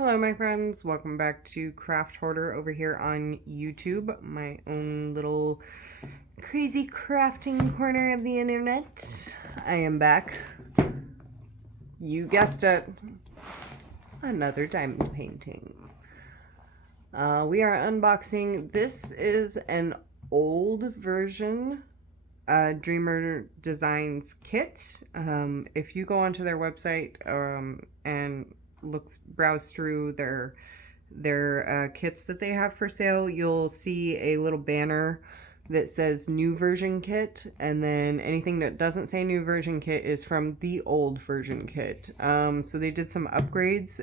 Hello my friends, welcome back to Craft Hoarder over here on YouTube, my own little crazy crafting corner of the internet. I am back. You guessed it, another diamond painting. We are unboxing, this is an old version Dreamer Designs kit. If you go onto their website and browse through their kits that they have for sale, you'll see a little banner that says new version kit, and then anything that doesn't say new version kit is from the old version kit. So they did some upgrades.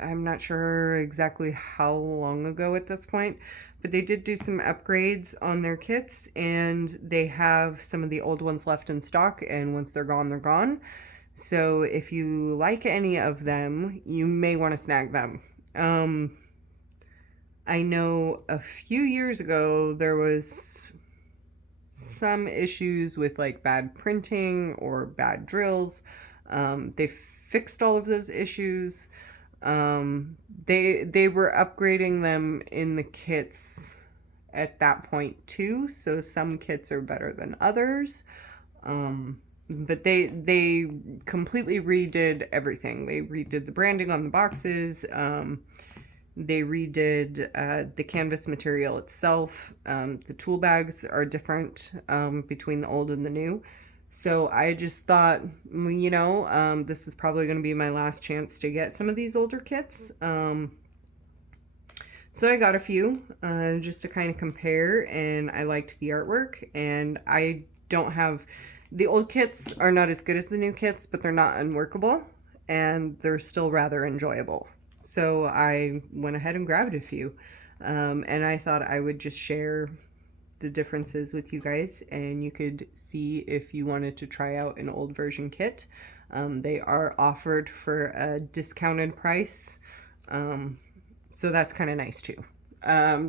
I'm not sure exactly how long ago at this point, but they did do some upgrades on their kits, and they have some of the old ones left in stock, and once they're gone, they're gone. So if you like any of them, you may want to snag them. I know a few years ago there was some issues with like bad printing or bad drills. They fixed all of those issues. They were upgrading them in the kits at that point too, so some kits are better than others. But they completely redid everything. They redid the branding on the boxes. They redid the canvas material itself. The tool bags are different between the old and the new. So I just thought, this is probably going to be my last chance to get some of these older kits. So I got a few just to kind of compare, and I liked the artwork, and I don't have... The old kits are not as good as the new kits, but they're not unworkable, and they're still rather enjoyable. So I went ahead and grabbed a few, and I thought I would just share the differences with you guys, and you could see if you wanted to try out an old version kit. They are offered for a discounted price, so that's kind of nice too.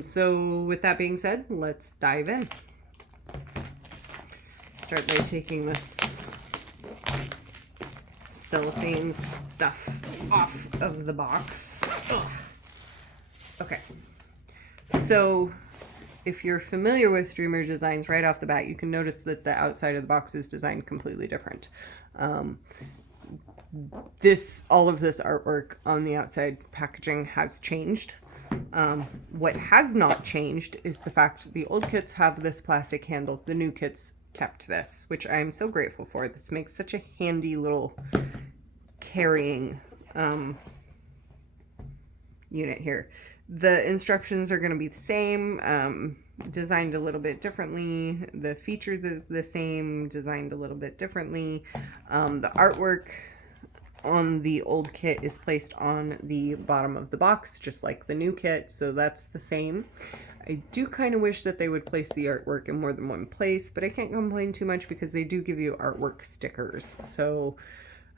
So with that being said, let's dive in. Start by taking this cellophane stuff off of the box. Ugh. Okay, so if you're familiar with Dreamer Designs right off the bat, you can notice that the outside of the box is designed completely different. All of this artwork on the outside packaging has changed. What has not changed is the fact the old kits have this plastic handle. The new kits kept this, which I'm so grateful for. This makes such a handy little carrying unit here. The instructions are going to be the same, designed a little bit differently. The features is the same, designed a little bit differently. The artwork on the old kit is placed on the bottom of the box, just like the new kit, so that's the same. I do kind of wish that they would place the artwork in more than one place, but I can't complain too much because they do give you artwork stickers, so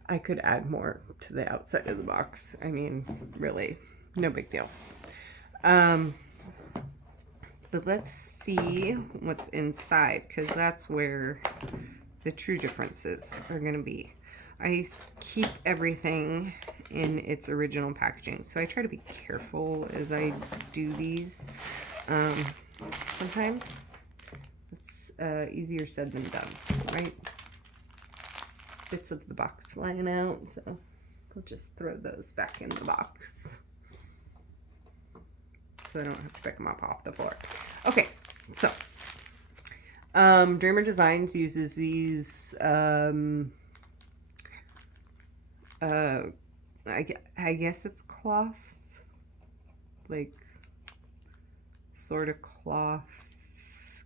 I could add more to the outside of the box. I mean, really, no big deal. But let's see what's inside, because that's where the true differences are going to be. I keep everything in its original packaging, so I try to be careful as I do these. Sometimes it's easier said than done, right? Bits of the box flying out, so I'll just throw those back in the box so I don't have to pick them up off the floor. Okay, so Dreamer Designs uses these I guess it's cloth, like sort of cloth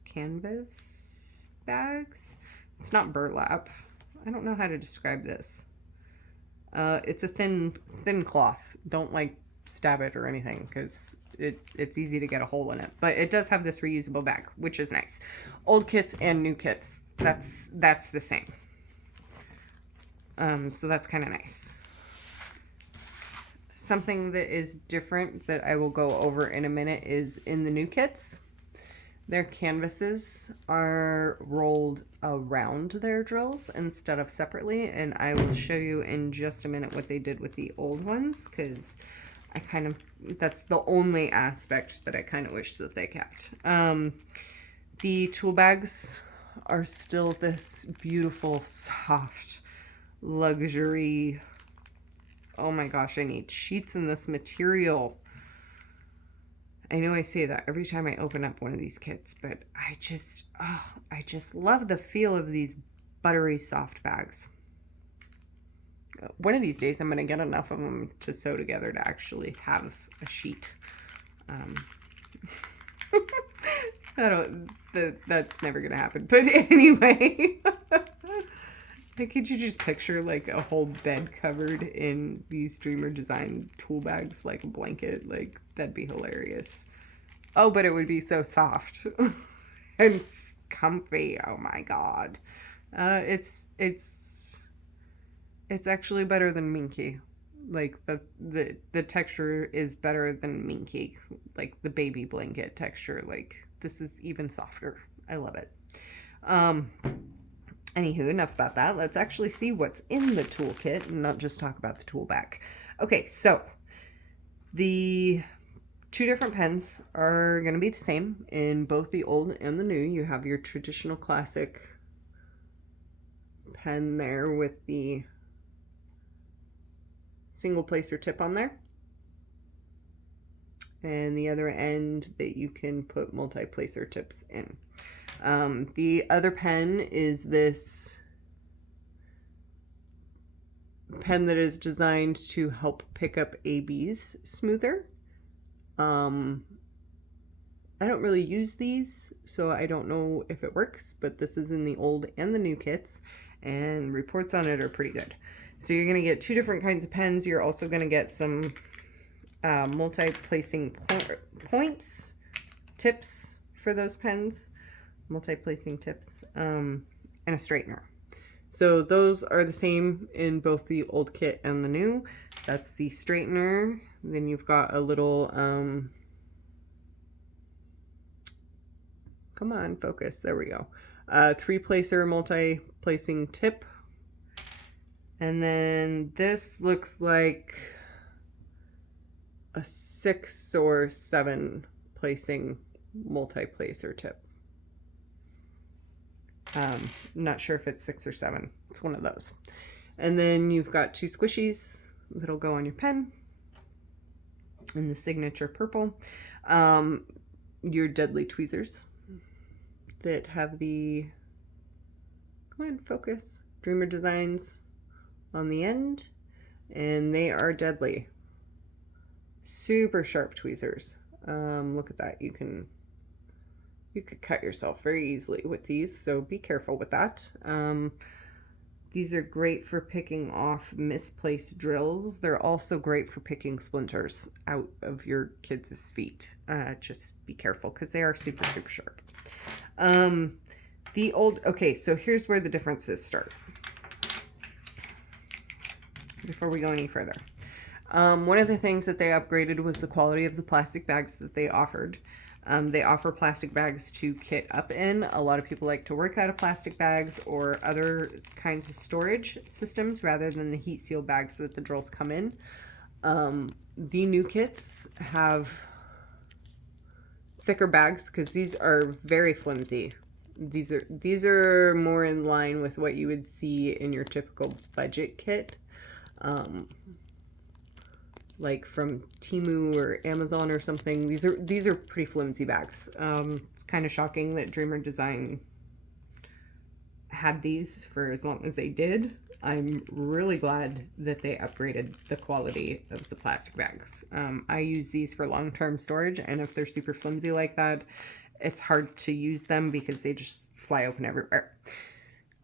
canvas bags. It's not burlap. I don't know how to describe this. It's a thin cloth. Don't like stab it or anything, because it's easy to get a hole in it. But it does have this reusable bag, which is nice. Old kits and new kits, that's the same. So that's kind of nice. Something that is different that I will go over in a minute is in the new kits. Their canvases are rolled around their drills instead of separately, and I will show you in just a minute what they did with the old ones, because I kind of, that's the only aspect that I kind of wish that they kept. The tool bags are still this beautiful, soft, luxury. Oh my gosh, I need sheets in this material. I know I say that every time I open up one of these kits, but I just love the feel of these buttery soft bags. One of these days I'm going to get enough of them to sew together to actually have a sheet. That's never going to happen. But anyway, could you just picture like a whole bed covered in these Dreamer Design tool bags, like a blanket? Like, that'd be hilarious. Oh, but it would be so soft and comfy. Oh my God. It's actually better than Minky. Like the texture is better than Minky. Like the baby blanket texture. Like, this is even softer. I love it. Anywho, enough about that. Let's actually see what's in the toolkit and not just talk about the tool bag. Okay, so the two different pens are going to be the same in both the old and the new. You have your traditional classic pen there with the single placer tip on there, and the other end that you can put multi-placer tips in. The other pen is this pen that is designed to help pick up ABs smoother. I don't really use these, so I don't know if it works, but this is in the old and the new kits, and reports on it are pretty good. So you're going to get two different kinds of pens. You're also going to get some multi-placing points, tips for those pens, multi-placing tips, and a straightener. So those are the same in both the old kit and the new. That's the straightener. Then you've got a little, come on, focus. There we go. 3-placer multi-placing tip. And then this looks like a 6 or 7 placing multi-placer tip. Not sure if it's 6 or 7. It's one of those. And then you've got 2 squishies that'll go on your pen in the signature purple. Your deadly tweezers that have the, come on, focus, Dreamer Designs on the end, and they are deadly. Super sharp tweezers. Look at that. You could cut yourself very easily with these, so be careful with that. These are great for picking off misplaced drills. They're also great for picking splinters out of your kids' feet. Just be careful because they are super, super sharp. Okay, so here's where the differences start. Before we go any further. One of the things that they upgraded was the quality of the plastic bags that they offered. They offer plastic bags to kit up in. A lot of people like to work out of plastic bags or other kinds of storage systems rather than the heat seal bags that the drills come in. The new kits have thicker bags because these are very flimsy. These are more in line with what you would see in your typical budget kit. Like from Temu or Amazon or something. These are pretty flimsy bags. It's kind of shocking that Dreamer Design had these for as long as they did. I'm really glad that they upgraded the quality of the plastic bags. I use these for long-term storage, and if they're super flimsy like that, it's hard to use them because they just fly open everywhere.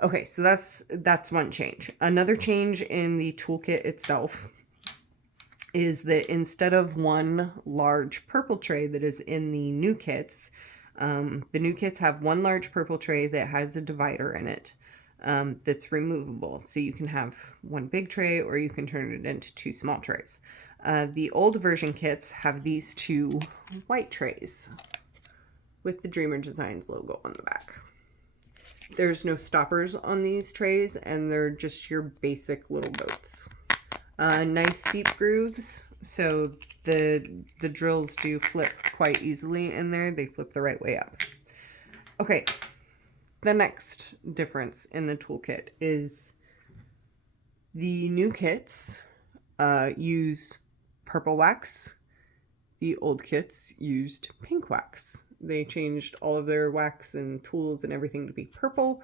Okay, so that's one change. Another change in the toolkit itself is that instead of one large purple tray that is in the new kits, the new kits have one large purple tray that has a divider in it that's removable. So you can have one big tray or you can turn it into 2 small trays. The old version kits have these 2 white trays. with the Dreamer Designs logo on the back. There's no stoppers on these trays, and they're just your basic little boats. Nice deep grooves, so the drills do flip quite easily in there. They flip the right way up. Okay, the next difference in the toolkit is the new kits use purple wax. The old kits used pink wax. They changed all of their wax and tools and everything to be purple,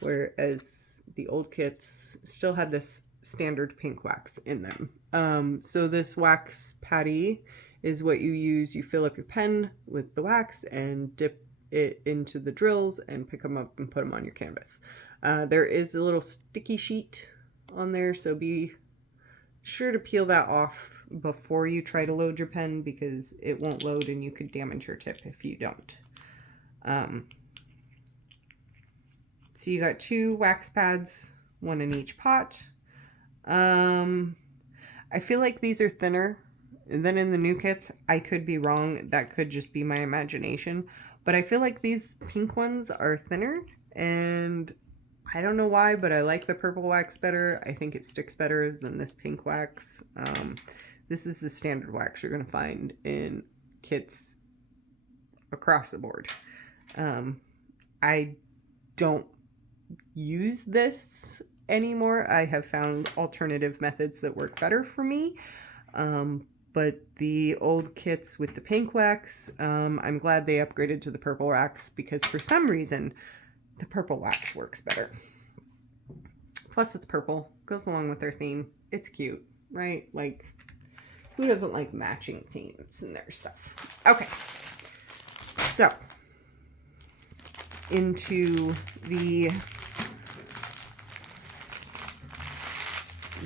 whereas the old kits still had this standard pink wax in them. So this wax patty is what you use. You fill up your pen with the wax and dip it into the drills and pick them up and put them on your canvas. There is a little sticky sheet on there, so be sure to peel that off before you try to load your pen, because it won't load and you could damage your tip if you don't. So you got 2 wax pads, 1 in each pot. I feel like these are thinner than in the new kits. I could be wrong. That could just be my imagination. But I feel like these pink ones are thinner, and I don't know why, but I like the purple wax better. I think it sticks better than this pink wax. This is the standard wax you're going to find in kits across the board. I don't use this anymore. I have found alternative methods that work better for me. But the old kits with the pink wax, I'm glad they upgraded to the purple wax, because for some reason the purple wax works better. Plus it's purple, goes along with their theme. It's cute, right? Like, who doesn't like matching themes in their stuff? Okay, so into the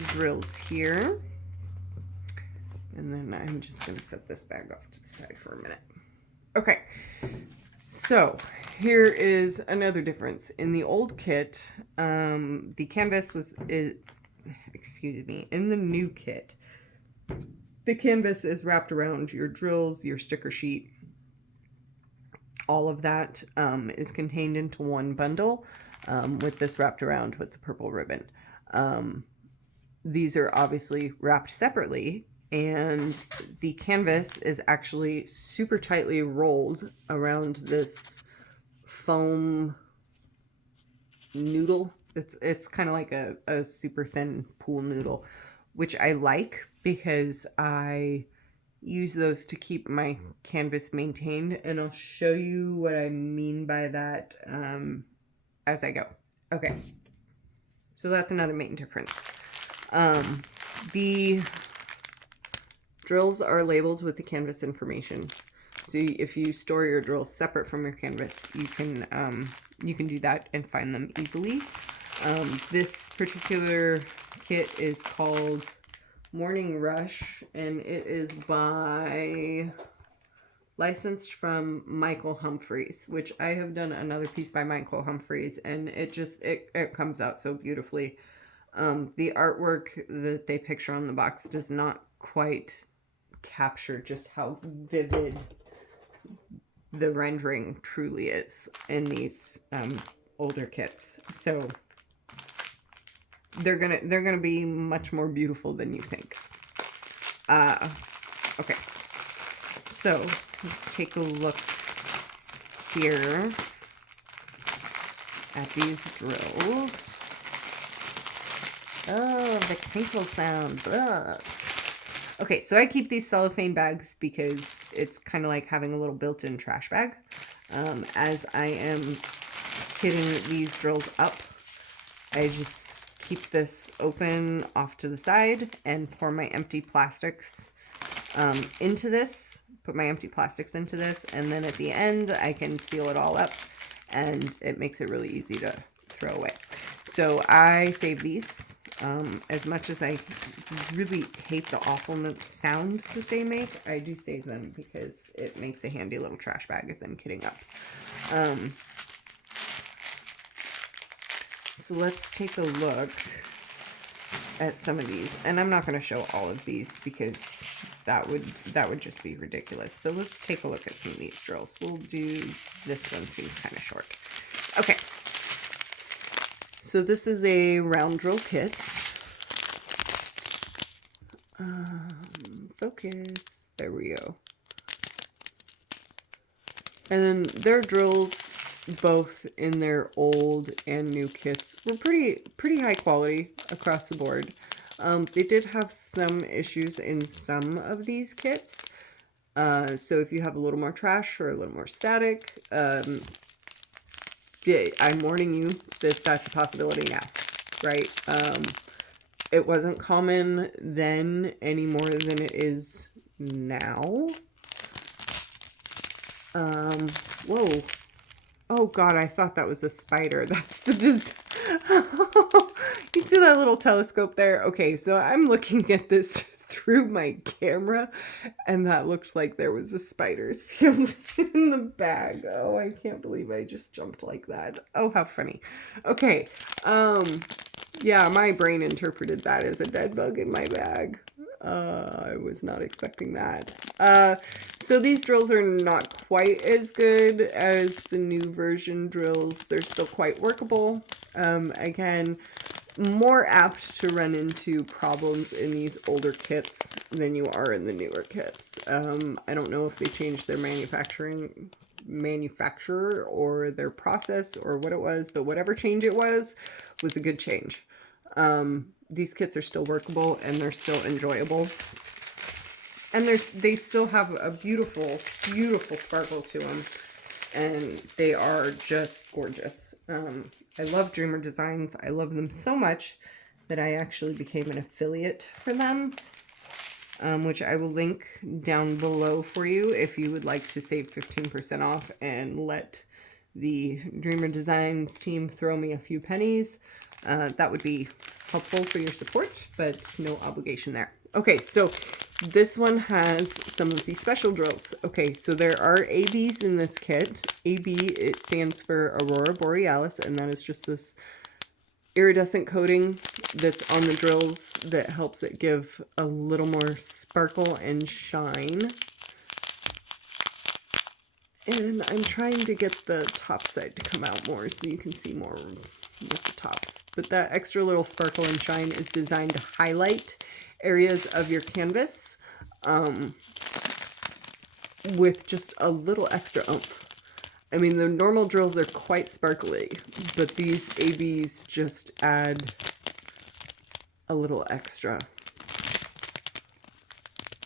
drills here. And then I'm just going to set this bag off to the side for a minute. Okay, so here is another difference. In the old kit, the canvas was, excuse me, in the new kit, the canvas is wrapped around your drills, your sticker sheet. All of that is contained into one bundle with this wrapped around with the purple ribbon. These are obviously wrapped separately, and the canvas is actually super tightly rolled around this foam noodle. It's kind of like a super thin pool noodle, which I like because I use those to keep my canvas maintained, and I'll show you what I mean by that as I go. Okay, so that's another main difference. The drills are labeled with the canvas information. So if you store your drills separate from your canvas, you can do that and find them easily. This particular kit is called Morning Rush, and it is licensed from Michael Humphreys, which I have done another piece by Michael Humphreys, and it comes out so beautifully. The artwork that they picture on the box does not quite capture just how vivid the rendering truly is in these older kits. So they're gonna be much more beautiful than you think. Okay, so let's take a look here at these drills. Oh, the crinkle sound. Ugh. Okay, so I keep these cellophane bags because it's kind of like having a little built-in trash bag. As I am kitting these drills up, I just keep this open off to the side and pour my empty plastics into this. Put my empty plastics into this, and then at the end I can seal it all up, and it makes it really easy to throw away. So I save these. As much as I really hate the awful sound that they make, I do save them because it makes a handy little trash bag as I'm kitting up. So let's take a look at some of these. And I'm not going to show all of these because that would just be ridiculous. But let's take a look at some of these drills. We'll do this one, seems kind of short. Okay. So this is a round drill kit. Focus. There we go. And their drills, both in their old and new kits, were pretty high quality across the board. They did have some issues in some of these kits. So if you have a little more trash or a little more static, yeah, I'm warning you that that's a possibility now, right? It wasn't common then any more than it is now. Whoa. Oh God, I thought that was a spider. That's the You see that little telescope there? Okay, so I'm looking at this through my camera, and that looked like there was a spider sealed in the bag. Oh, I can't believe I just jumped like that. Oh, how funny. Okay, yeah, my brain interpreted that as a dead bug in my bag. I was not expecting that. So these drills are not quite as good as the new version drills. They're still quite workable. Again, more apt to run into problems in these older kits than you are in the newer kits. I don't know if they changed their manufacturer or their process or what it was, but whatever change it was a good change. These kits are still workable and they're still enjoyable. And they still have a beautiful, beautiful sparkle to them. And they are just gorgeous. I love Dreamer Designs. I love them so much that I actually became an affiliate for them, which I will link down below for you if you would like to save 15% off and let the Dreamer Designs team throw me a few pennies. That would be helpful for your support, but no obligation there. Okay, so this one has some of the special drills. Okay, so there are ABs in this kit. AB, it stands for Aurora Borealis, and that is just this iridescent coating that's on the drills that helps it give a little more sparkle and shine. And I'm trying to get the top side to come out more so you can see more with the tops. But that extra little sparkle and shine is designed to highlight areas of your canvas with just a little extra oomph. I mean, the normal drills are quite sparkly, but these ABs just add a little extra.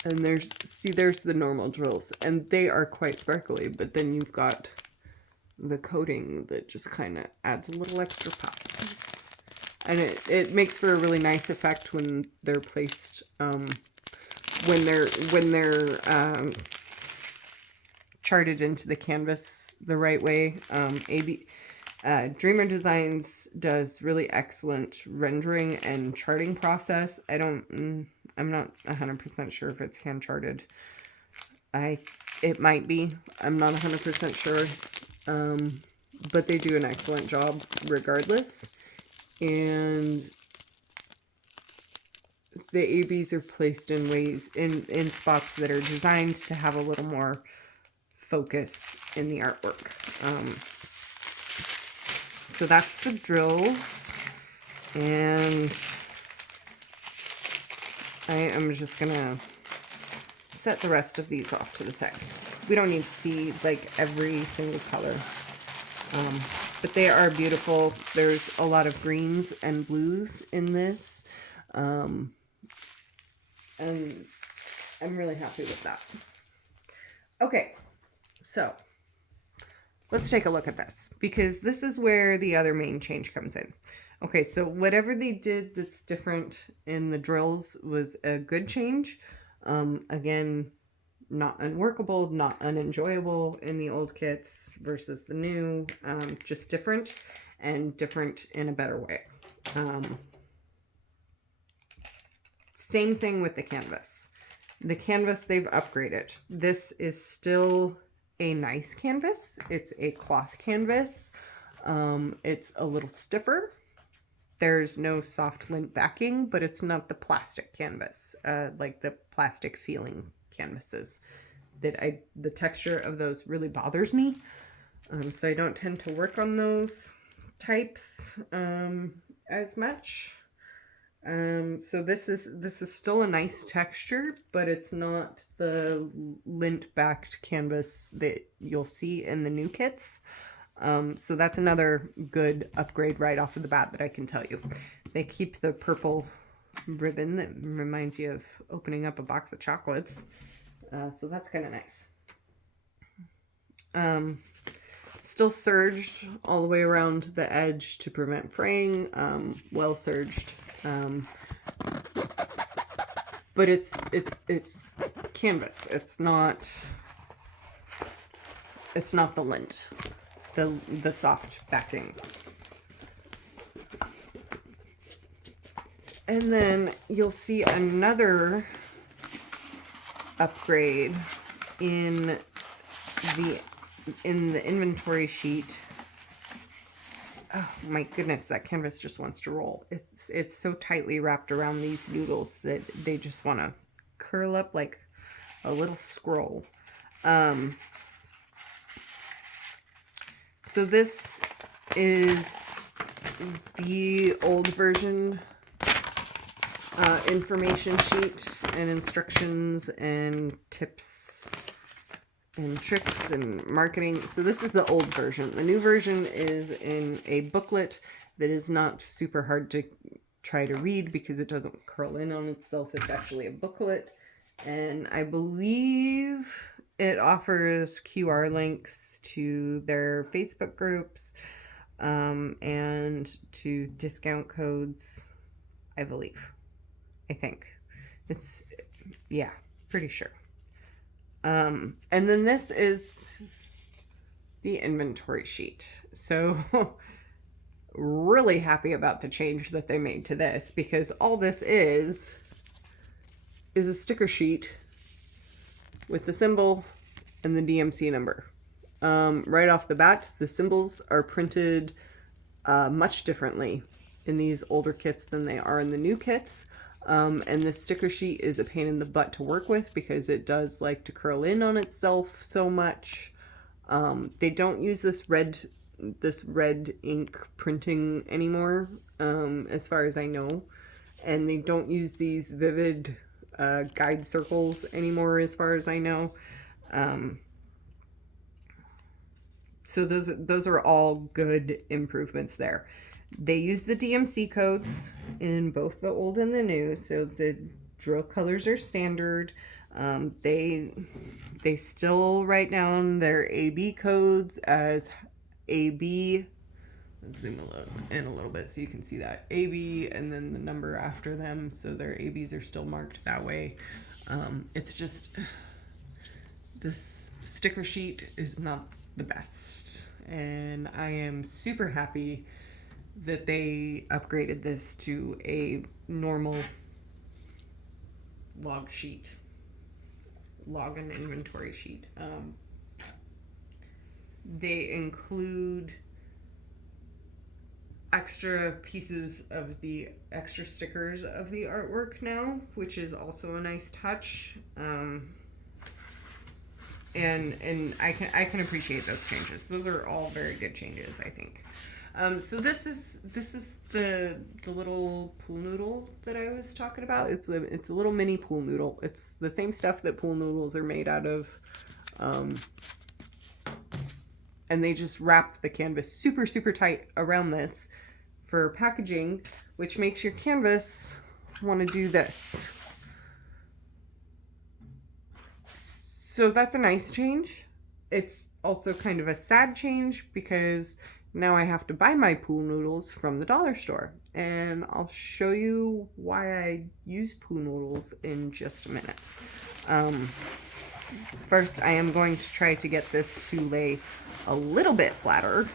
And there's the normal drills, and they are quite sparkly, but then you've got the coating that just kind of adds a little extra pop. And it makes for a really nice effect when they're placed, when they're charted into the canvas the right way. Dreamer Designs does really excellent rendering and charting process. I'm not 100% sure if it's hand charted. It might be. I'm not 100% sure. But they do an excellent job regardless. And the ABs are placed in ways, in spots that are designed to have a little more focus in the artwork. So that's the drills. And I am just gonna set the rest of these off to the side. We don't need to see like every single color. But they are beautiful. There's a lot of greens and blues in this. And I'm really happy with that. Okay, so let's take a look at this, because this is where the other main change comes in. Okay, so whatever they did that's different in the drills was a good change. Again, not unworkable, not unenjoyable in the old kits versus the new, just different, and different in a better way. Same thing with the canvas. The canvas they've upgraded. This is still a nice canvas. It's a cloth canvas. It's a little stiffer. there's no soft lint backing, but it's not the plastic canvas, like the plastic feeling canvases the texture of those really bothers me. So I don't tend to work on those types as much. So this is still a nice texture, but it's not the lint backed canvas that you'll see in the new kits. So that's another good upgrade right off of the bat that I can tell you. They keep the purple ribbon that reminds you of opening up a box of chocolates. So that's kind of nice. Still serged all the way around the edge to prevent fraying. Well serged. But it's canvas. It's not the lint, the soft backing. And then you'll see another upgrade in the inventory sheet. Oh my goodness, that canvas just wants to roll. It's so tightly wrapped around these noodles that they just want to curl up like a little scroll. So this is the old version information sheet and instructions and tips and tricks and marketing. So this is the old version. The new version is in a booklet that is not super hard to try to read because it doesn't curl in on itself. It's actually a booklet, and I believe it offers QR links to their Facebook groups and to discount codes, I believe. I think it's, yeah, pretty sure. And then this is the inventory sheet. So really happy about the change that they made to this, because all this is a sticker sheet with the symbol and the DMC number. Right off the bat, the symbols are printed much differently in these older kits than they are in the new kits. And the sticker sheet is a pain in the butt to work with because it does like to curl in on itself so much. They don't use this red ink printing anymore, as far as I know. And they don't use these vivid guide circles anymore, as far as I know. So those are all good improvements there. They use the DMC codes in both the old and the new, so the drill colors are standard. They still write down their AB codes as AB. Let's zoom in a little bit so you can see that. AB and then the number after them, so their ABs are still marked that way. It's just, this sticker sheet is not the best, and I am super happy that they upgraded this to a normal log and inventory sheet. They include extra pieces of the extra stickers of the artwork now, which is also a nice touch. And I can appreciate those changes. Those are all very good changes, I think. So this is the little pool noodle that I was talking about. It's a little mini pool noodle. It's the same stuff that pool noodles are made out of. And they just wrap the canvas super, super tight around this for packaging, which makes your canvas want to do this. So that's a nice change. It's also kind of a sad change because now I have to buy my pool noodles from the dollar store, and I'll show you why I use pool noodles in just a minute. First, I am going to try to get this to lay a little bit flatter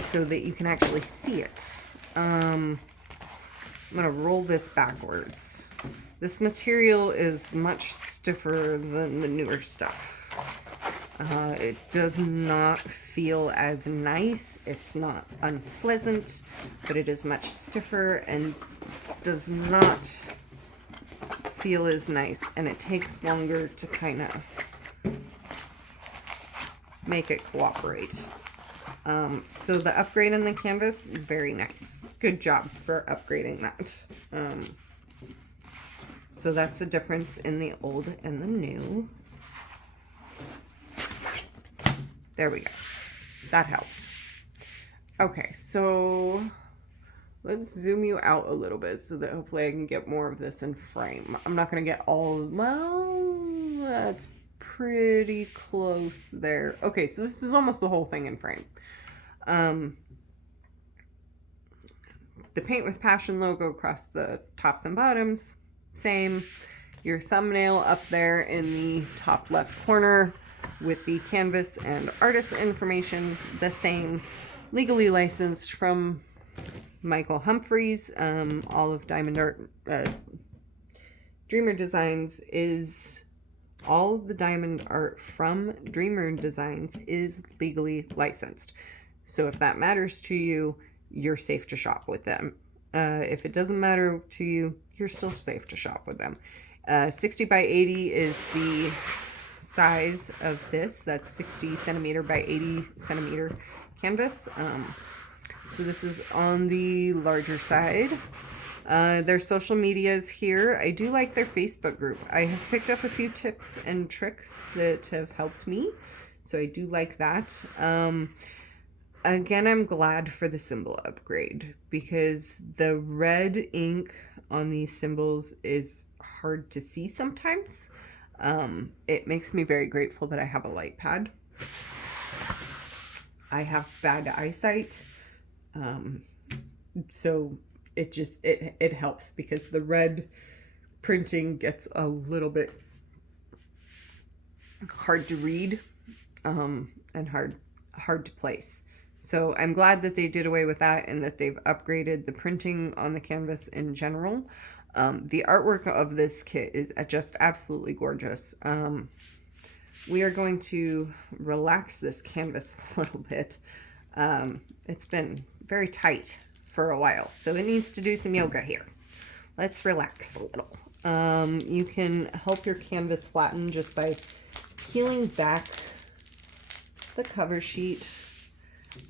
so that you can actually see it. I'm going to roll this backwards. This material is much stiffer than the newer stuff. It does not feel as nice. It's not unpleasant, but it is much stiffer and does not feel as nice. And it takes longer to kind of make it cooperate. So the upgrade in the canvas, very nice. Good job for upgrading that. So that's the difference in the old and the new. There we go. That helped. Okay, so let's zoom you out a little bit so that hopefully I can get more of this in frame. I'm not going to get all, well, that's pretty close there. Okay, so this is almost the whole thing in frame. The Paint with Passion logo across the tops and bottoms, same. Your thumbnail up there in the top left corner with the canvas and artist information, the same. Legally licensed from Michael Humphreys. All of Diamond Art Dreamer Designs is, all of the diamond art from Dreamer Designs is legally licensed. So if that matters to you, you're safe to shop with them. If it doesn't matter to you, you're still safe to shop with them. 60 by 80 is the size of this. That's 60 centimeter by 80 centimeter canvas. So this is on the larger side. Their social medias here. I do like their Facebook group. I have picked up a few tips and tricks that have helped me, so I do like that. Again, I'm glad for the symbol upgrade because the red ink on these symbols is hard to see sometimes. It makes me very grateful that I have a light pad. I have bad eyesight, so it helps because the red printing gets a little bit hard to read, and hard to place. So I'm glad that they did away with that and that they've upgraded the printing on the canvas in general. The artwork of this kit is just absolutely gorgeous. We are going to relax this canvas a little bit. It's been very tight for a while, so it needs to do some yoga here. Let's relax a little. You can help your canvas flatten just by peeling back the cover sheet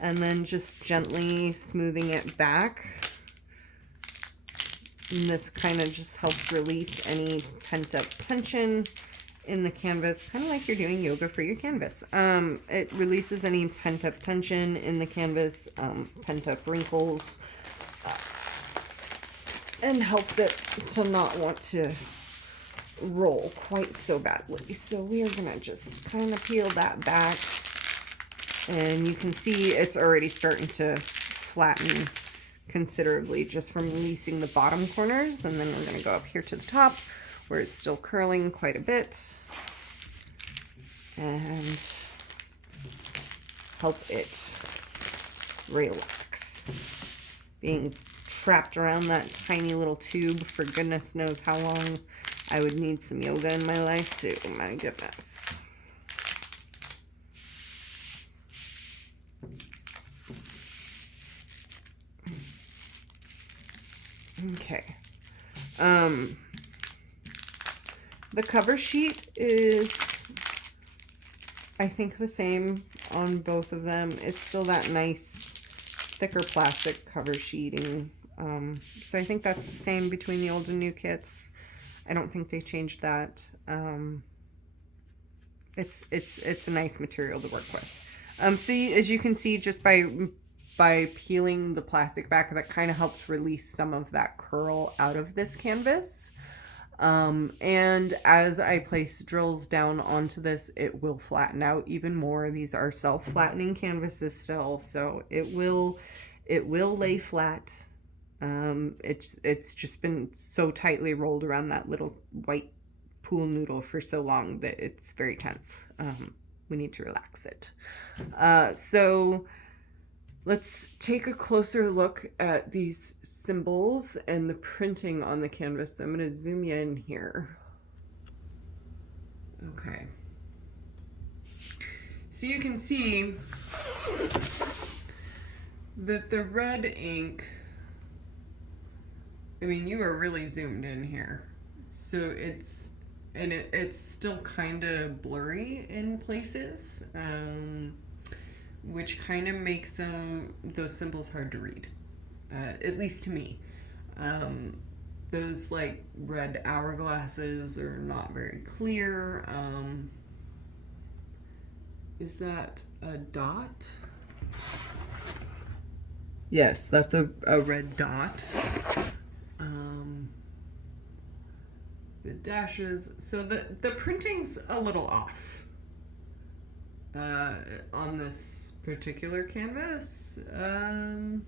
and then just gently smoothing it back. And this kind of just helps release any pent-up tension in the canvas, kind of like you're doing yoga for your canvas. It releases any pent-up tension in the canvas, pent-up wrinkles, and helps it to not want to roll quite so badly. So we are gonna just kind of peel that back, and you can see it's already starting to flatten considerably just from releasing the bottom corners. And then we're going to go up here to the top where it's still curling quite a bit and help it relax. Being trapped around that tiny little tube for goodness knows how long, I would need some yoga in my life too. My goodness. Okay. The cover sheet is, I think, the same on both of them. It's still that nice thicker plastic cover sheeting. So I think that's the same between the old and new kits. I don't think they changed that. It's a nice material to work with. So as you can see, just by peeling the plastic back, that kind of helps release some of that curl out of this canvas. And as I place drills down onto this, it will flatten out even more. These are self-flattening canvases still, so it will lay flat. It's just been so tightly rolled around that little white pool noodle for so long that it's very tense. We need to relax it. So let's take a closer look at these symbols and the printing on the canvas. So I'm going to zoom you in here. Okay. So you can see that the red ink, I mean, you are really zoomed in here. So it's still kind of blurry in places, which kind of makes those symbols hard to read, at least to me. Um, those like red hourglasses are not very clear. Is that a dot? Yes, that's a red dot. The dashes. So the printing's a little off on this particular canvas. And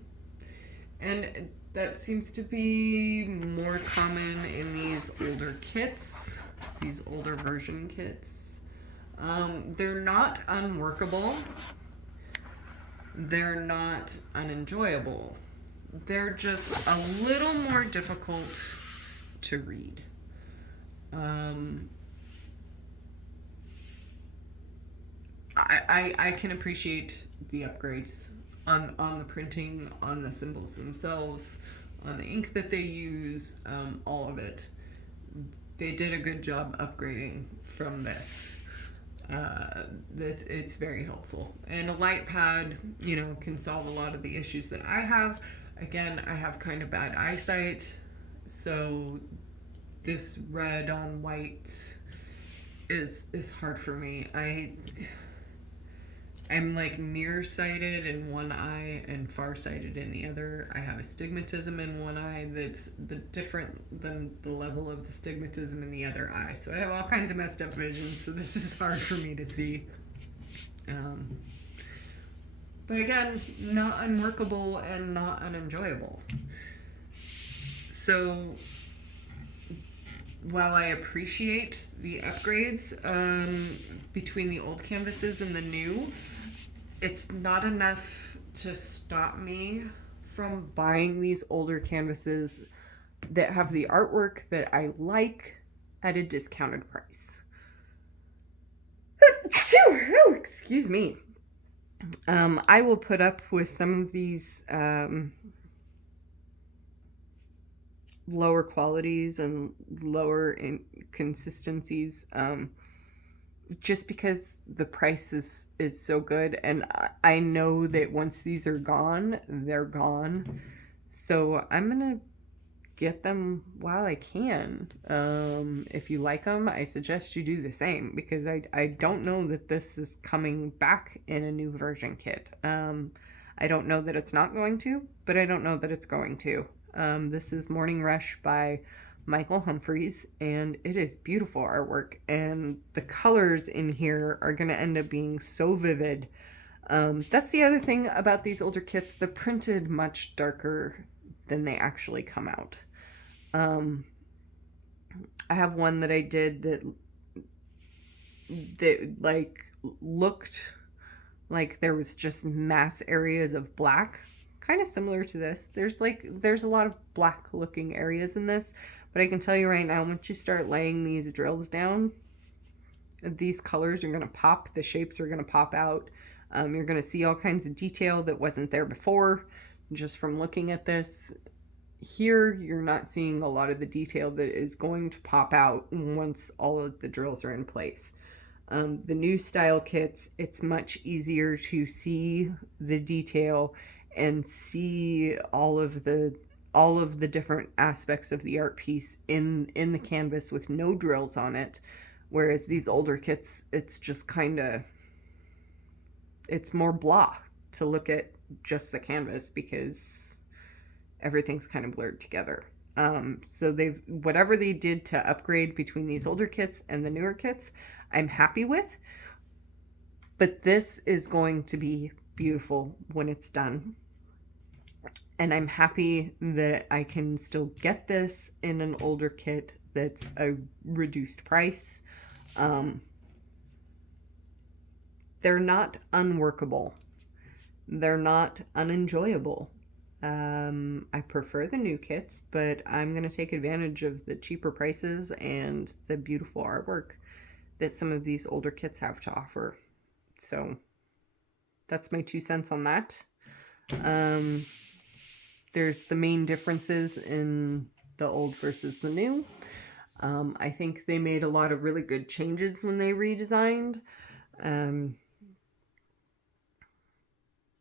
that seems to be more common in these older kits, these older version kits. They're not unworkable. They're not unenjoyable. They're just a little more difficult to read. I can appreciate the upgrades on the printing, on the symbols themselves, on the ink that they use, all of it. They did a good job upgrading from this. It's very helpful. And a light pad, can solve a lot of the issues that I have. Again, I have kind of bad eyesight, so this red on white is hard for me. I'm like nearsighted in one eye and farsighted in the other. I have astigmatism in one eye that's different than the level of the astigmatism in the other eye. So I have all kinds of messed up vision, so this is hard for me to see. But again, not unworkable and not unenjoyable. So while I appreciate the upgrades between the old canvases and the new, it's not enough to stop me from buying these older canvases that have the artwork that I like at a discounted price. Excuse me. I will put up with some of these lower qualities and lower inconsistencies just because the price is so good, and I know that once these are gone, they're gone. So I'm gonna get them while I can. If you like them, I suggest you do the same, because I don't know that this is coming back in a new version kit. I don't know that it's not going to, but I don't know that it's going to. This is Morning Rush by Michael Humphreys, and it is beautiful artwork, and the colors in here are going to end up being so vivid. That's the other thing about these older kits. They're printed much darker than they actually come out. I have one that I did that like looked like there was just mass areas of black, kind of similar to this. There's a lot of black looking areas in this, but I can tell you right now, once you start laying these drills down, these colors are going to pop, the shapes are going to pop out. You're going to see all kinds of detail that wasn't there before just from looking at this. Here, you're not seeing a lot of the detail that is going to pop out once all of the drills are in place. The new style kits, it's much easier to see the detail and see all of the different aspects of the art piece in the canvas with no drills on it. Whereas these older kits, it's just kind of, it's more blah to look at just the canvas because everything's kind of blurred together. So whatever they did to upgrade between these older kits and the newer kits, I'm happy with. But this is going to be beautiful when it's done. And I'm happy that I can still get this in an older kit that's a reduced price. They're not unworkable. They're not unenjoyable. I prefer the new kits, but I'm going to take advantage of the cheaper prices and the beautiful artwork that some of these older kits have to offer. So that's my 2 cents on that. There's the main differences in the old versus the new. I think they made a lot of really good changes when they redesigned.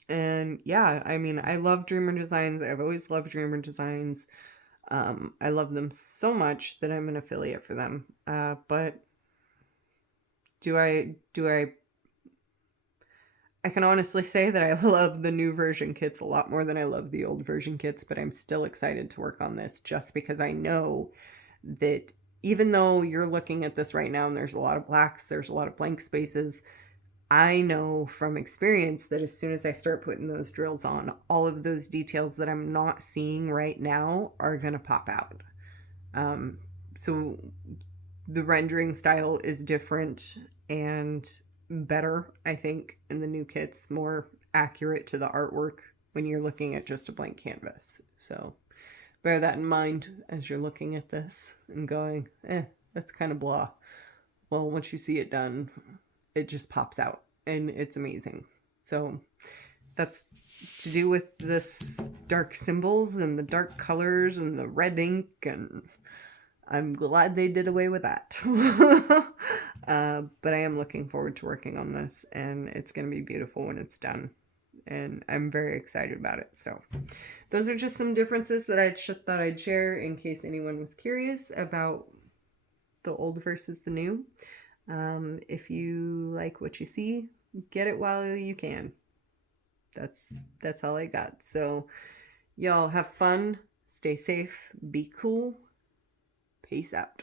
And yeah, I mean, I love Dreamer Designs. I've always loved Dreamer Designs. I love them so much that I'm an affiliate for them. But I can honestly say that I love the new version kits a lot more than I love the old version kits, but I'm still excited to work on this just because I know that even though you're looking at this right now and there's a lot of blacks, there's a lot of blank spaces, I know from experience that as soon as I start putting those drills on, all of those details that I'm not seeing right now are going to pop out. So the rendering style is different and better, I think, in the new kits, more accurate to the artwork when you're looking at just a blank canvas. So bear that in mind as you're looking at this and going, that's kind of blah. Well, once you see it done, it just pops out and it's amazing. So that's to do with this dark symbols and the dark colors and the red ink, and I'm glad they did away with that. But I am looking forward to working on this, and it's going to be beautiful when it's done. And I'm very excited about it. So those are just some differences that I thought I'd share in case anyone was curious about the old versus the new. If you like what you see, get it while you can. That's all I got. So y'all have fun, stay safe, be cool. Peace out.